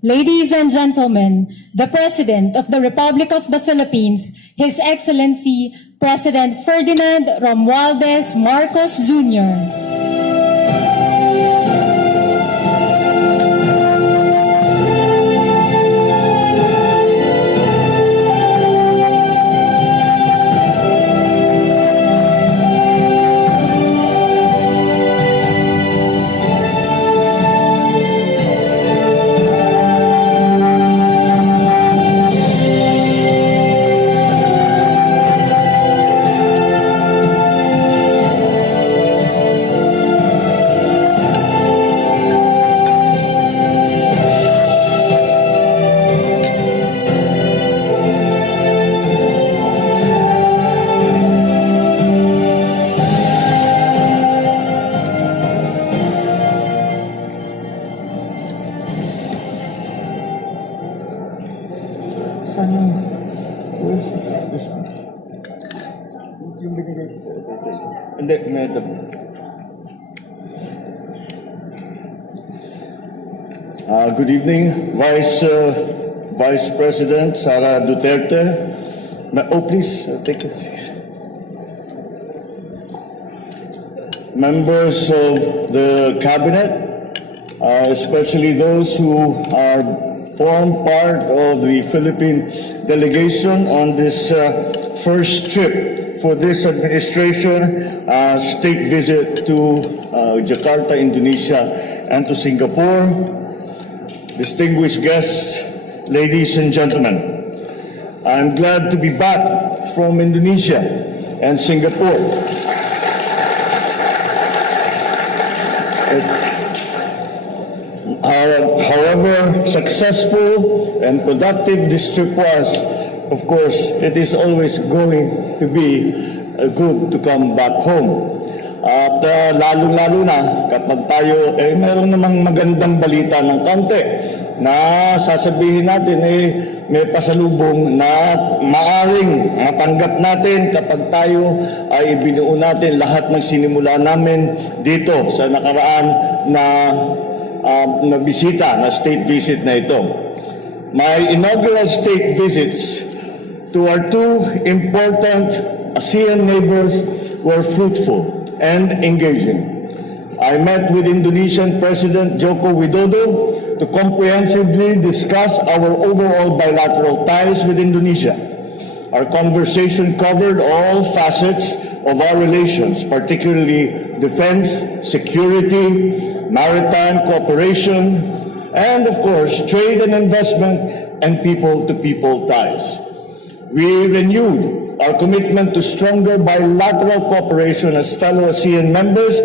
Ladies and gentlemen, the President of the Republic of the Philippines, His Excellency President Ferdinand Romualdez Marcos Jr. Good evening, Vice President Sara Duterte. Please take it. Members of the Cabinet, especially those who form part of the Philippine delegation on this first trip for this administration state visit to Jakarta, Indonesia, and to Singapore. Distinguished guests, ladies and gentlemen, I'm glad to be back from Indonesia and Singapore. However successful and productive this trip was, of course, it is always going to be good to come back home. At lalong-lalo na kapag tayo meron namang magandang balita ng konti na sasabihin natin may pasalubong na maaring matanggap natin kapag tayo ay ibinuo natin lahat ng sinimula namin dito sa nakaraan na bisita, na state visit na ito. My inaugural state visits to our two important ASEAN neighbors were fruitful and engaging. I met with Indonesian President Joko Widodo to comprehensively discuss our overall bilateral ties with Indonesia. Our conversation covered all facets of our relations, particularly defense, security, maritime cooperation, and of course, trade and investment and people-to-people ties. We renewed our commitment to stronger bilateral cooperation as fellow ASEAN members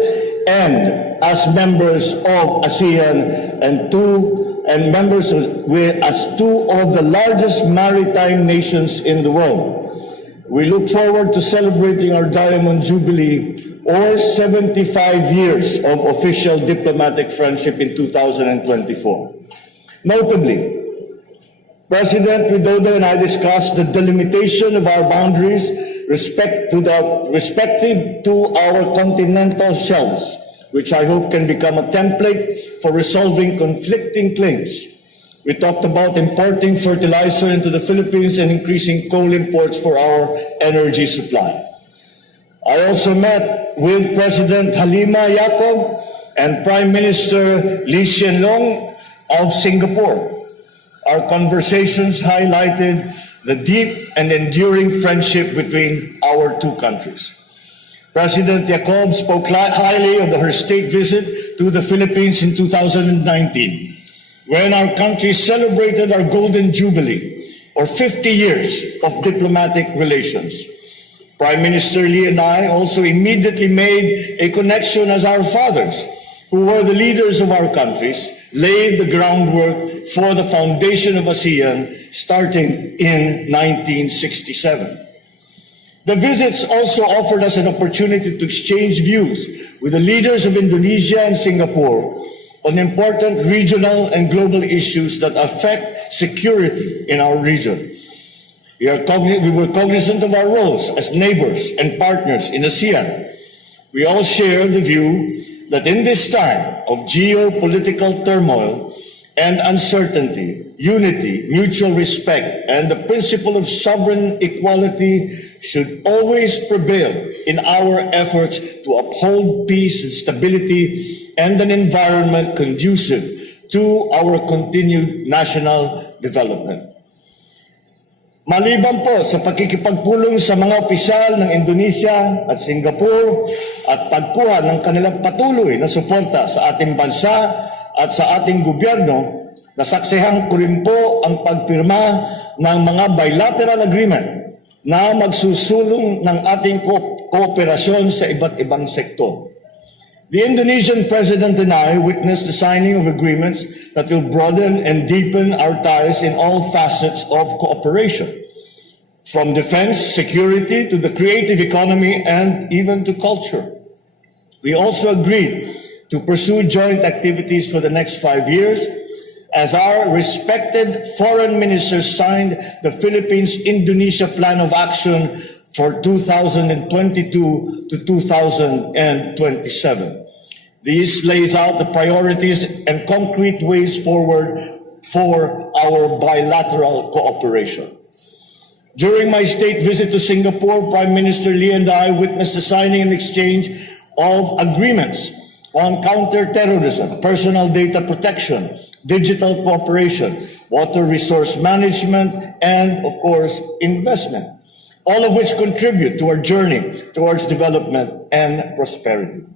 and as members of ASEAN and members as two of the largest maritime nations in the world. We look forward to celebrating our Diamond Jubilee, or 75 years of official diplomatic friendship in 2024. Notably, President Widodo and I discussed the delimitation of our boundaries respective to our continental shelves, which I hope can become a template for resolving conflicting claims. We talked about importing fertilizer into the Philippines and increasing coal imports for our energy supply. I also met with President Halima Yacob and Prime Minister Lee Hsien Loong of Singapore. Our conversations highlighted the deep and enduring friendship between our two countries. President Yacob spoke highly of her state visit to the Philippines in 2019, when our country celebrated our Golden Jubilee, or 50 years of diplomatic relations. Prime Minister Lee and I also immediately made a connection as our fathers, who were the leaders of our countries, laid the groundwork for the foundation of ASEAN starting in 1967. The visits also offered us an opportunity to exchange views with the leaders of Indonesia and Singapore on important regional and global issues that affect security in our region. We were cognizant of our roles as neighbors and partners in ASEAN. We all share the view that in this time of geopolitical turmoil and uncertainty, unity, mutual respect, and the principle of sovereign equality should always prevail in our efforts to uphold peace and stability and an environment conducive to our continued national development. Maliban po sa pakikipagpulong sa mga opisyal ng Indonesia at Singapore at pagkuha ng kanilang patuloy na suporta sa ating bansa at sa ating gobyerno, nasaksihan ko rin po ang pagpirma ng mga bilateral agreement na magsusulong ng ating kooperasyon sa iba't ibang sektor. The Indonesian President and I witnessed the signing of agreements that will broaden and deepen our ties in all facets of cooperation, from defense, security, to the creative economy, and even to culture. We also agreed to pursue joint activities for the next 5 years, as our respected foreign ministers signed the Philippines-Indonesia Plan of Action for 2022 to 2027. This lays out the priorities and concrete ways forward for our bilateral cooperation. During my state visit to Singapore, Prime Minister Lee and I witnessed the signing and exchange of agreements on counterterrorism, personal data protection, digital cooperation, water resource management, and, of course, investment, all of which contribute to our journey towards development and prosperity.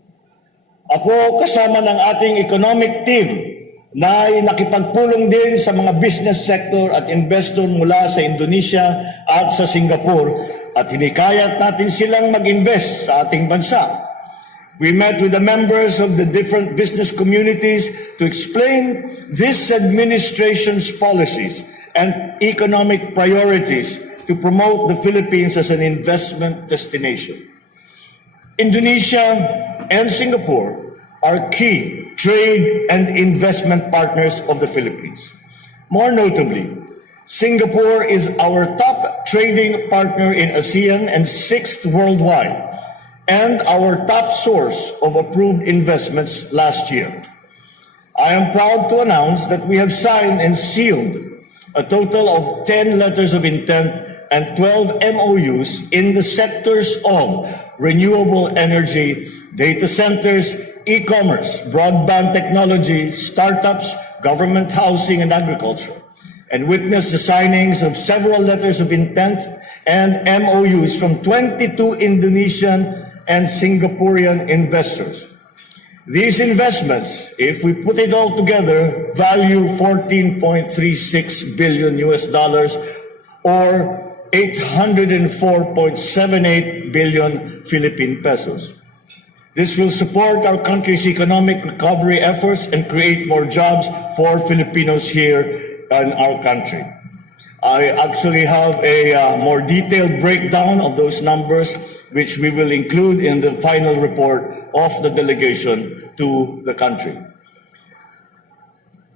Ako, kasama ng ating economic team, na nakipagpulong din sa mga business sector at investor mula sa Indonesia at sa Singapore, at hinikayat natin silang mag-invest sa ating bansa. We met with the members of the different business communities to explain this administration's policies and economic priorities to promote the Philippines as an investment destination. Indonesia and Singapore are key trade and investment partners of the Philippines. More notably, Singapore is our top trading partner in ASEAN and 6th worldwide, and our top source of approved investments last year. I am proud to announce that we have signed and sealed a total of 10 letters of intent and 12 MOUs in the sectors of renewable energy, data centers, e-commerce, broadband technology, startups, government housing, and agriculture, and witnessed the signings of several letters of intent and MOUs from 22 Indonesian and Singaporean investors. These investments, if we put it all together, value $14.36 billion or 804.78 billion Philippine pesos. This will support our country's economic recovery efforts and create more jobs for Filipinos here in our country. I actually have a more detailed breakdown of those numbers, which we will include in the final report of the delegation to the country.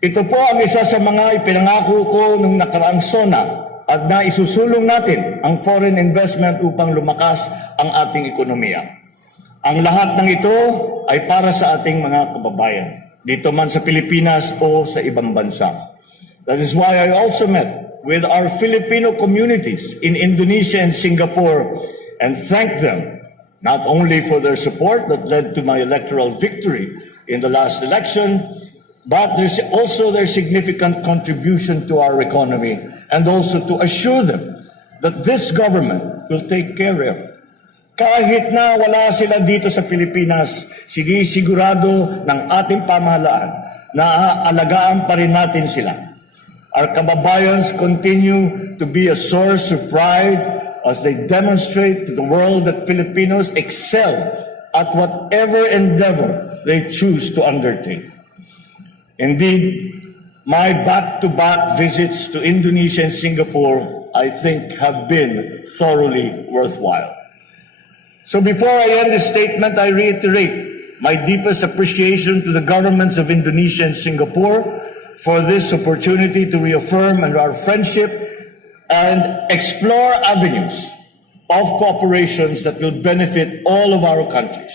Ito po ang isa sa mga ipinangako ko nung nakaraang SONA at na isusulong natin ang foreign investment upang lumakas ang ating ekonomiya. Ang lahat ng ito ay para sa ating mga kababayan, dito man sa Pilipinas o sa ibang bansa. That is why I also met with our Filipino communities in Indonesia and Singapore and thank them not only for their support that led to my electoral victory in the last election, but there's also their significant contribution to our economy, and also to assure them that this government will take care of. Kahit na wala sila dito sa Pilipinas, sinisigurado ng ating pamahalaan na aalagaan pa rin natin sila. Our kababayans continue to be a source of pride as they demonstrate to the world that Filipinos excel at whatever endeavor they choose to undertake. Indeed, my back-to-back visits to Indonesia and Singapore, I think, have been thoroughly worthwhile. So before I end this statement, I reiterate my deepest appreciation to the governments of Indonesia and Singapore for this opportunity to reaffirm our friendship and explore avenues of cooperations that will benefit all of our countries.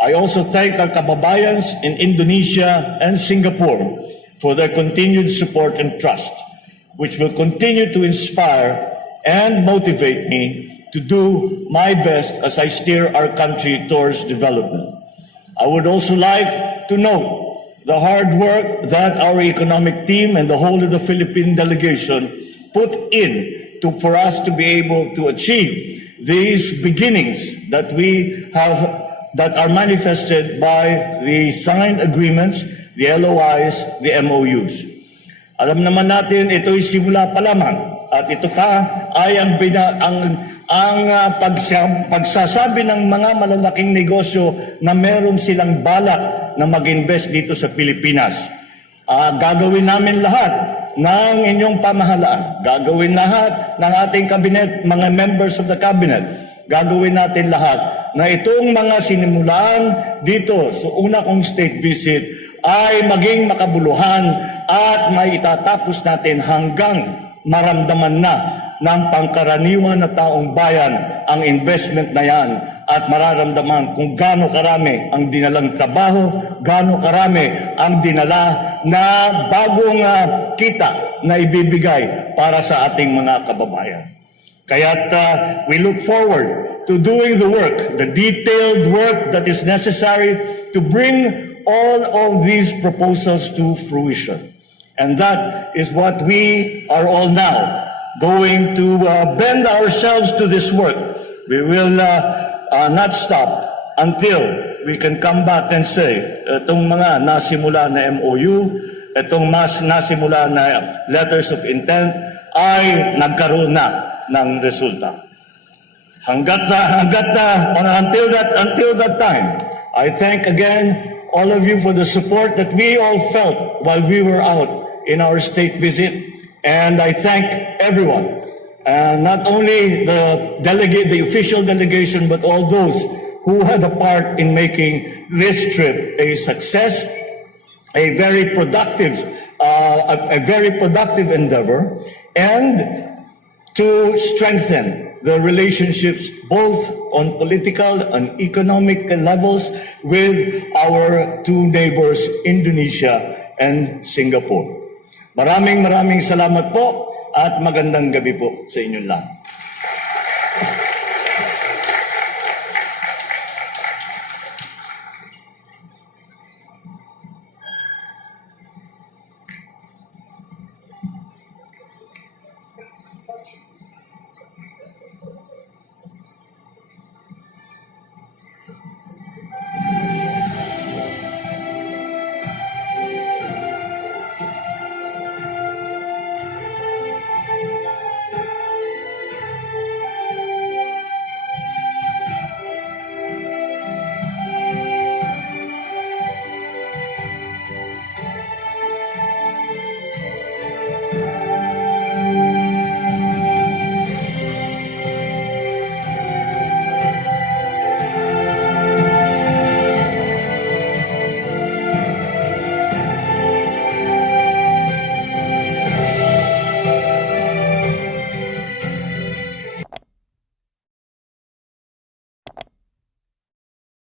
I also thank our kababayans in Indonesia and Singapore for their continued support and trust, which will continue to inspire and motivate me to do my best as I steer our country towards development. I would also like to note the hard work that our economic team and the whole of the Philippine delegation put in for us to be able to achieve these beginnings that we have, that are manifested by the signed agreements, the LOIs, the MOUs. Alam naman natin, ito'y simula pa lamang at ito ay ang pagsasabi ng mga malalaking negosyo na meron silang balak na mag-invest dito sa Pilipinas. Gagawin namin lahat ng inyong pamahalaan. Gagawin lahat ng ating cabinet, mga members of the cabinet. Gagawin natin lahat na itong mga sinimulaan dito sa una kong state visit ay maging makabuluhan at may itatapos natin hanggang maramdaman na ng pangkaraniwan na taong bayan ang investment na yan at mararamdaman kung gaano karami ang dinalang trabaho, gaano karami ang dinala na bagong kita na ibibigay para sa ating mga kababayan. Kaya't we look forward to doing the work, the detailed work that is necessary to bring all of these proposals to fruition. And that is what we are all now going to bend ourselves to this work. We will not stop until we can come back and say, itong mga nasimula na MOU, itong nasimula na letters of intent ay nagkaroon na ng resulta. Until that time, I thank again all of you for the support that we all felt while we were out in our state visit. And I thank everyone, not only the official delegation, but all those who had a part in making this trip a success, a very productive endeavor, and to strengthen the relationships both on political and economic levels with our two neighbors, Indonesia and Singapore. Maraming salamat po at magandang gabi po sa inyong lahat.